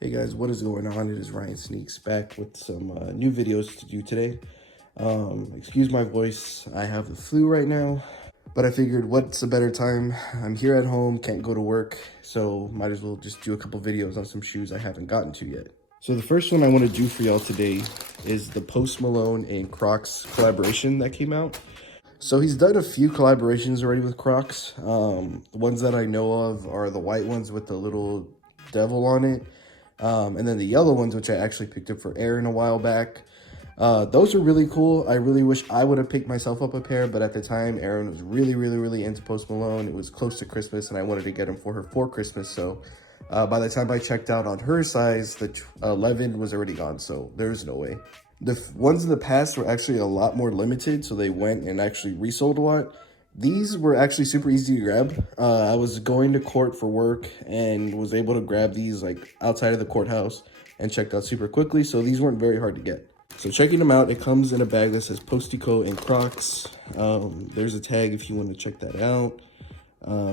Hey guys, what is going on? It is Ryan Sneaks back with some new videos to do today. Excuse my voice, I have the flu right now, but I figured what's a better time? I'm here at home, can't go to work, so might as well just do a couple videos on some shoes I haven't gotten to yet. So the first one I want to do for y'all today is the Post Malone and Crocs collaboration that came out. So he's done a few collaborations already with Crocs. The ones that I know of are the white ones with the little devil on it. And then the yellow ones, which I actually picked up for Aaron a while back. Those are really cool. I really wish I would have picked myself up a pair, but at the time, Aaron was really into Post Malone. It was close to Christmas, and I wanted to get him for her for Christmas. So by the time I checked out on her size, the 11 was already gone, so there's no way. The ones in the past were actually a lot more limited, so they went and actually resold a lot. These were actually super easy to grab. I was going to court for work and was able to grab these like outside of the courthouse and checked out super quickly, so these weren't very hard to get. So checking them out, it comes in a bag that says Postico and Crocs. There's a tag if you want to check that out.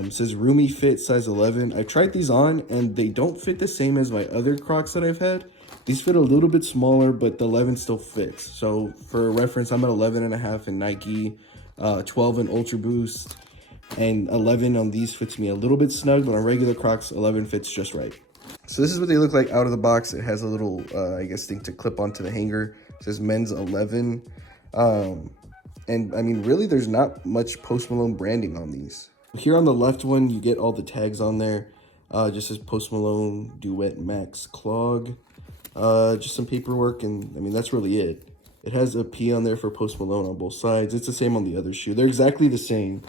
It says roomy fit, size 11. I tried these on and they don't fit the same as my other Crocs that I've had. These fit a little bit smaller, but the 11 still fits. So for reference, I'm at 11 and a half in Nike, 12 in Ultra Boost, and 11 on these fits me a little bit snug, but on regular Crocs, 11 fits just right. So this is what they look like out of the box. It has a little, I guess, thing to clip onto the hanger. It says men's 11. And I mean, really, there's not much Post Malone branding on these. Here on the left one, you get all the tags on there. Just says Post Malone, Duet Max Clog. Just some paperwork, and I mean, that's really it. It has a P on there for Post Malone on both sides. It's the same on the other shoe. They're exactly the same.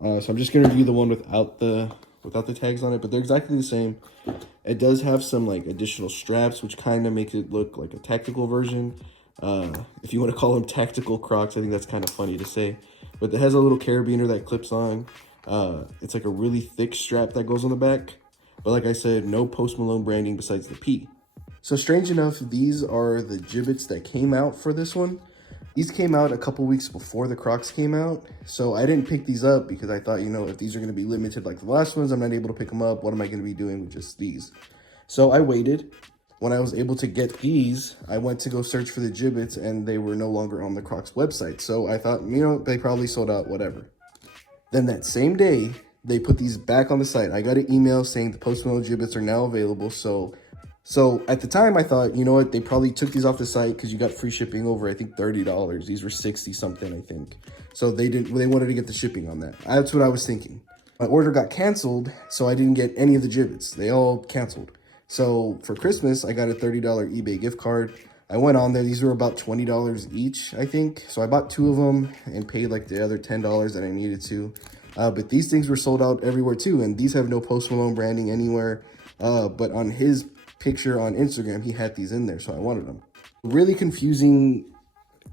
So I'm just gonna review the one without the tags on it, but they're exactly the same. It does have some like additional straps, which kind of makes it look like a tactical version. If you want to call them tactical Crocs, I think that's kind of funny to say. But it has a little carabiner that clips on. It's like a really thick strap that goes on the back. But like I said, no Post Malone branding besides the P. So strange enough, these are the Jibbits that came out for this one. These came out a couple weeks before the Crocs came out. So I didn't pick these up because I thought, you know, if these are going to be limited like the last ones, I'm not able to pick them up. What am I going to be doing with just these? So I waited. When I was able to get these, I went to go search for the Jibbits and they were no longer on the Crocs website. So I thought, you know, they probably sold out, whatever. Then that same day, they put these back on the site. I got an email saying the Post Malone Jibbits are now available. So at the time, I thought, you know what, they probably took these off the site because you got free shipping over, I think, $30. These were 60 something, I think. So they wanted to get the shipping on that. That's what I was thinking. My order got canceled, so I didn't get any of the Jibbits. They all canceled. So for Christmas, I got a $30 eBay gift card. I went on there. These were about $20 each, I think. So I bought 2 of them and paid like the other $10 that I needed to. But these things were sold out everywhere too. And these have no Post Malone branding anywhere. But on his picture on Instagram, he had these in there, so I wanted them. Really confusing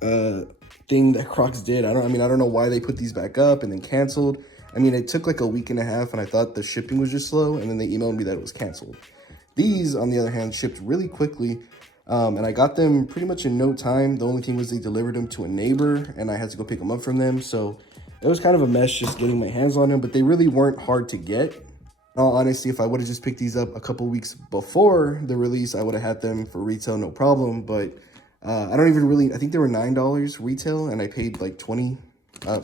thing that Crocs did. I don't know why they put these back up and then canceled. I mean, it took like a week and a half, and I thought the shipping was just slow, and then they emailed me that it was canceled. These, on the other hand, shipped really quickly, and I got them pretty much in no time. The only thing was they delivered them to a neighbor, and I had to go pick them up from them, so it was kind of a mess just getting my hands on them, but they really weren't hard to get. In all honesty, if I would have just picked these up a couple weeks before the release, I would have had them for retail, no problem. But I don't even really, I think they were $9 retail and I paid like 20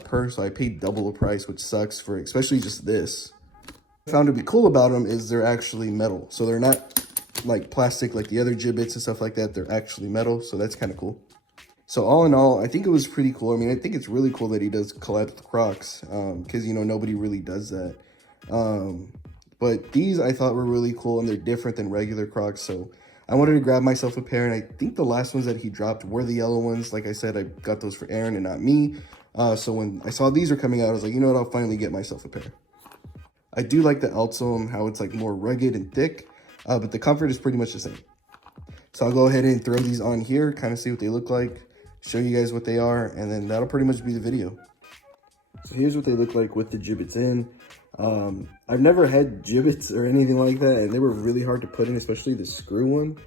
per, so I paid double the price, which sucks for especially just this. What I found to be cool about them is they're actually metal. So they're not like plastic like the other Jibbits and stuff like that. They're actually metal, so that's kind of cool. So all in all, I think it was pretty cool. I mean, I think it's really cool that he does collab with Crocs because, you know, nobody really does that. But these I thought were really cool and they're different than regular Crocs. So I wanted to grab myself a pair, and I think the last ones that he dropped were the yellow ones. Like I said, I got those for Aaron and not me. So when I saw these were coming out, I was like, you know what, I'll finally get myself a pair. I do like the outsole, how it's like more rugged and thick, but the comfort is pretty much the same. So I'll go ahead and throw these on here, kind of see what they look like, show you guys what they are, and then that'll pretty much be the video. So here's what they look like with the Jibbits in. I've never had Jibbits or anything like that, and they were really hard to put in, especially the screw one.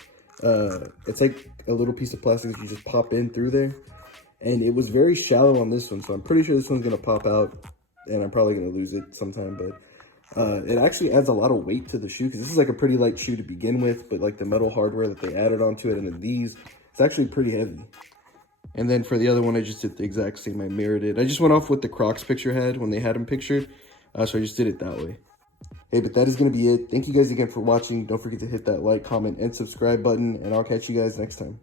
It's like a little piece of plastic that you just pop in through there, and it was very shallow on this one, so I'm pretty sure this one's gonna pop out, and I'm probably gonna lose it sometime, but It actually adds a lot of weight to the shoe because this is like a pretty light shoe to begin with, but like the metal hardware that they added onto it and then these, it's actually pretty heavy. And then for the other one, I just did the exact same. I mirrored it. I just went off what the Crocs picture had when they had them pictured. So I just did it that way. Hey, but that is going to be it. Thank you guys again for watching. Don't forget to hit that like, comment, and subscribe button, and I'll catch you guys next time.